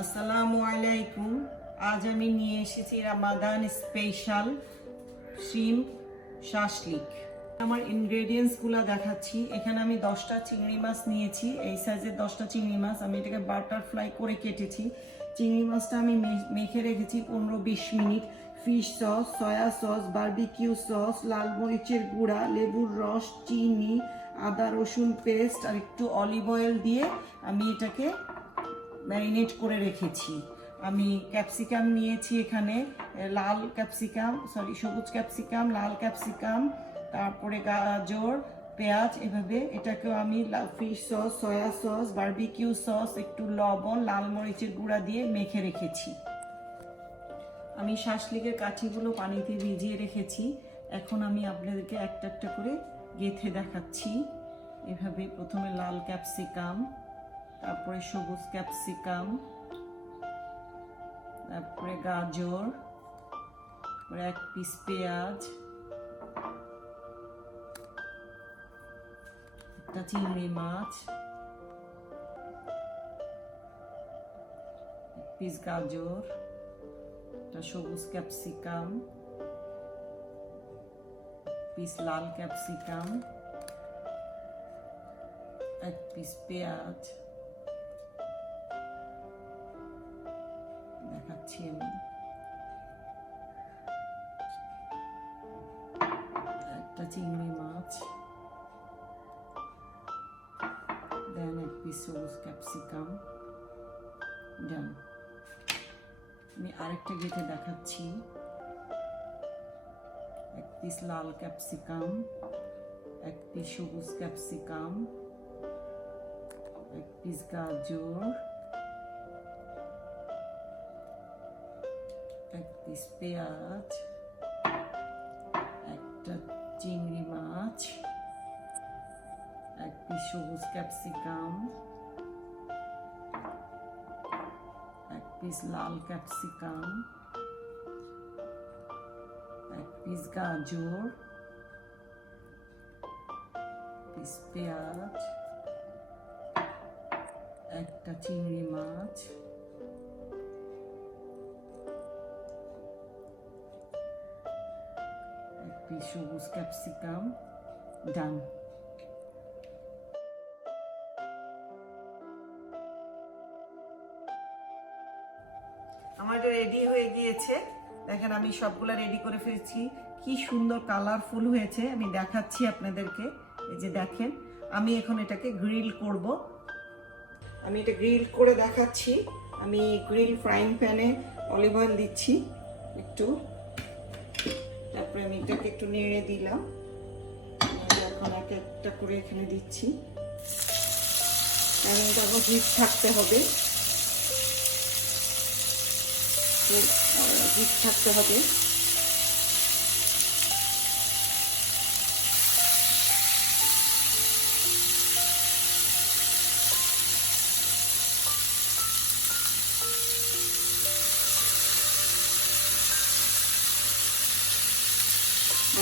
আসসালামু আলাইকুম। আজ আমি নিয়ে এসেছি রামাদান স্পেশাল শ্রিম্প শাশলিক। আমার ইনগ্রেডিয়েন্টসগুলো দেখাচ্ছি। এখানে আমি 10টা চিংড়ি মাছ নিয়েছি, এই সাইজের 10টা চিংড়ি মাছ। আমি এটাকে বাটারফ্লাই করে কেটেছি। চিংড়ি মাছটা আমি মেখে রেখেছি 15-20 মিনিট। Fish sauce, soya sauce, barbecue sauce, লাল মরিচের গুঁড়া, লেবুর রস, চিনি, আদা রসুন পেস্ট আর একটু অলিভ অয়েল দিয়ে আমি এটাকে ম্যারিনেট করে রেখেছি। আমি ক্যাপসিকাম নিয়েছি, এখানে লাল ক্যাপসিকাম, সবুজ ক্যাপসিকাম, লাল ক্যাপসিকাম, তারপরে গাজর, পেঁয়াজ, এভাবে এটাকেও আমি fish sauce, soya sauce, barbecue sauce, একটু লবণ, লাল মরিচের গুঁড়া দিয়ে মেখে রেখেছি। আমি শাশলিকের কাঠিগুলো পানিতে ভিজিয়ে রেখেছি। এখন আমি আপনাদেরকে একটা একটা করে গেঁথে দেখাচ্ছি। এভাবে প্রথমে লাল ক্যাপসিকাম, তারপরে সবুজ ক্যাপসিকাম, তারপরে গাজর, তারপরে এক পিস পেঁয়াজ, একটা চিংড়ি মাছ, এক পিস গাজর, একটা সবুজ ক্যাপসিকাম, পিস লাল ক্যাপসিকাম, এক পিস পেঁয়াজ দেখাচ্ছি আমি, একটা চিংড়ি মাছ, দেন এক পিস সবুজ ক্যাপসিকাম। ডান। আমি আরেকটা গেঁথে দেখাচ্ছি। এক পিস লাল ক্যাপসিকাম, এক পিস সবুজ ক্যাপসিকাম, এক পিস গাজর, এক পিস পেঁয়াজ, একটা চিংড়ি মাছ, এক পিস সবুজ ক্যাপসিকাম, এক পিস লাল ক্যাপসিকাম, এক পিস গাজর, পিস পেঁয়াজ, একটা চিংড়ি মাছ, এক পিস সবুজ ক্যাপসিকাম। ডান। আমার এটা রেডি হয়ে গিয়েছে। দেখেন আমি সবগুলা রেডি করে ফেলেছি। কি সুন্দর কালারফুল হয়েছে, আমি দেখাচ্ছি আপনাদেরকে। এই যে দেখেন, আমি এখন এটাকে গ্রিল করব। আমি এটা গ্রিল করে দেখাচ্ছি। আমি গ্রিল ফ্রাইং প্যানে অলিভ অয়েল দিচ্ছি একটু, তারপরে আমি এটাকে একটু নেড়ে দিলাম। এখন এক একটা করে এখানে দিচ্ছি, কারণ তারপর হিট থাকতে হবে, হিট থাকতে হবে।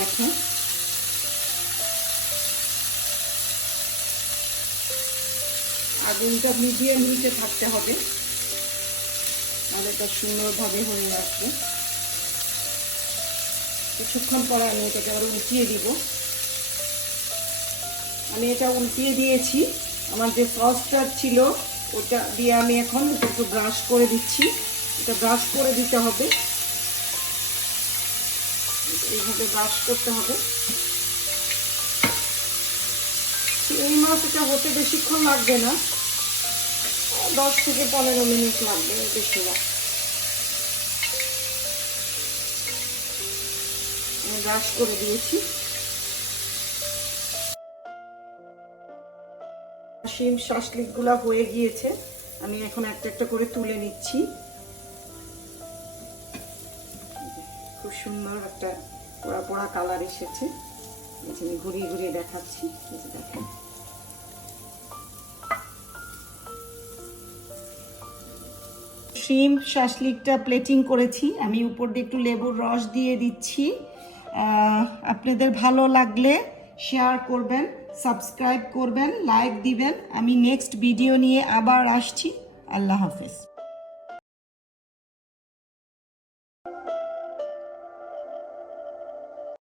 এখন আগুনটা মিডিয়াম হিটে থাকতে হবে, তাহলে এটা সুন্দরভাবে হয়ে আসবে। কিছুক্ষণ পরে আমি এটাকে আবার উল্টিয়ে দিব। আমি এটা উল্টিয়ে দিয়েছি। আমার যে সসটা ছিল ওটা দিয়ে আমি এখন একটু ব্রাশ করে দিচ্ছি। এটা ব্রাশ করে দিতে হবে, এইভাবে ব্রাশ করতে হবে। এই মাছ এটা হতে বেশিক্ষণ লাগবে না, 10 থেকে 15 মিনিট লাগবে, বেশি না। আমি ব্রাশ করে দিয়েছি। শিম শাশলিক গুলা হয়ে গিয়েছে। আমি এখন একটা একটা করে তুলে নিচ্ছি। খুব সুন্দর একটা পোড়া পোড়া কালার এসেছে। আমি ঘুরিয়ে ঘুরিয়ে দেখাচ্ছি। দেখেন, শিম শাশলিকটা প্লেটিং করেছি। আমি উপর দিয়ে একটু লেবুর রস দিয়ে দিচ্ছি। আপনাদের ভালো লাগলে শেয়ার করবেন, সাবস্ক্রাইব করবেন, লাইক দিবেন। আমি নেক্সট ভিডিও নিয়ে আবার আসছি। আল্লাহ হাফেজ।